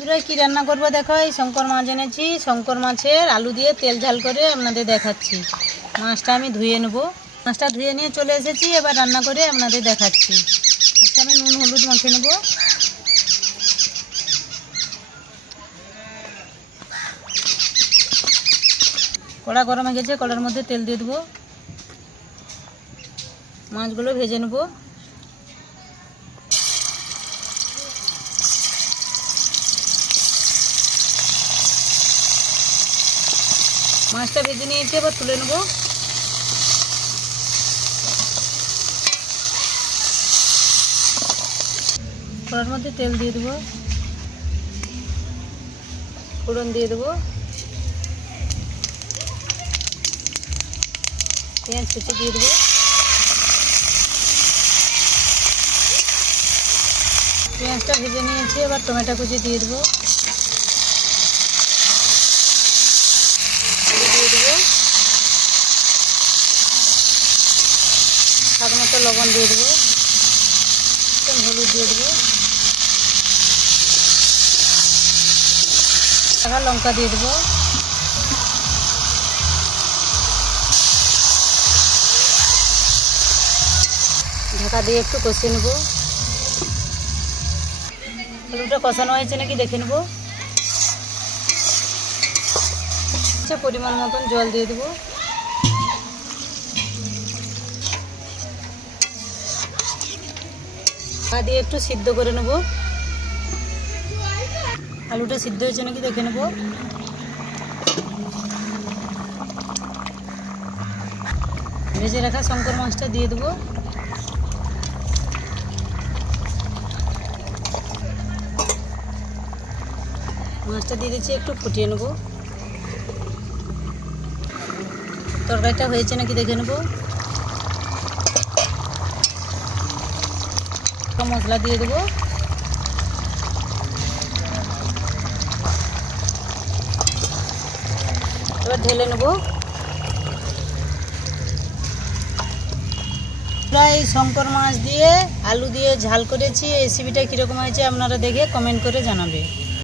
বন্ধুরা কি রান্না করব দেখো, এই শঙ্কর মাছ এনেছি। শঙ্কর মাছের আলু দিয়ে তেল ঝাল করে আপনাদের দেখাচ্ছি। মাছটা আমি ধুয়ে নেব। মাছটা ধুয়ে নিয়ে চলে এসেছি, এবার রান্না করে আপনাদের দেখাচ্ছি। আচ্ছা, আমি নুন হলুদ মাখিয়ে নেব। কড়া গরম হয়ে গেছে, কড়ার মধ্যে তেল দিয়ে দেবো। মাছগুলো ভেজে নেব। মাছটা ভেজে নিয়েছি, এবার তুলে নেব। কড়ার মধ্যে তেল দিয়ে দেবো, ফোড়ন দিয়ে দেবো, পেঁয়াজ কুচি দিয়ে দেবো। পেঁয়াজটা ভেজে নিয়েছি, এবার টমেটো কুচি দিয়ে দেবো, দিয়ে দেবো, স্বাদ মতো লবণ দিয়ে দেবো, হলুদ দিয়ে দেবো, লঙ্কা দিয়ে দেবো। ঢাকা দিয়ে একটু কষিয়ে নেব। আলুটা কষানো হয়েছে নাকি দেখে নেব। আচ্ছা, পরিমাণ মতন জল দিয়ে দেবো। ঢাকা দিয়ে একটু সিদ্ধ করে নেব। আলুটা সিদ্ধ হয়েছে নাকি দেখে নেব। ভেজে রাখা শঙ্কর মাছটা দিয়ে দেবো। মাছটা দিয়ে দিচ্ছি, একটু ফুটিয়ে নেব। তরকারিটা হয়েছে নাকি দেখে নেব। মশলা দিয়ে দেবো। এবার ঢেলে নেব। প্রায় শঙ্কর মাছ দিয়ে আলু দিয়ে ঝাল করেছি। এই রেসিপিটা কীরকম হয়েছে আপনারা দেখে কমেন্ট করে জানাবে।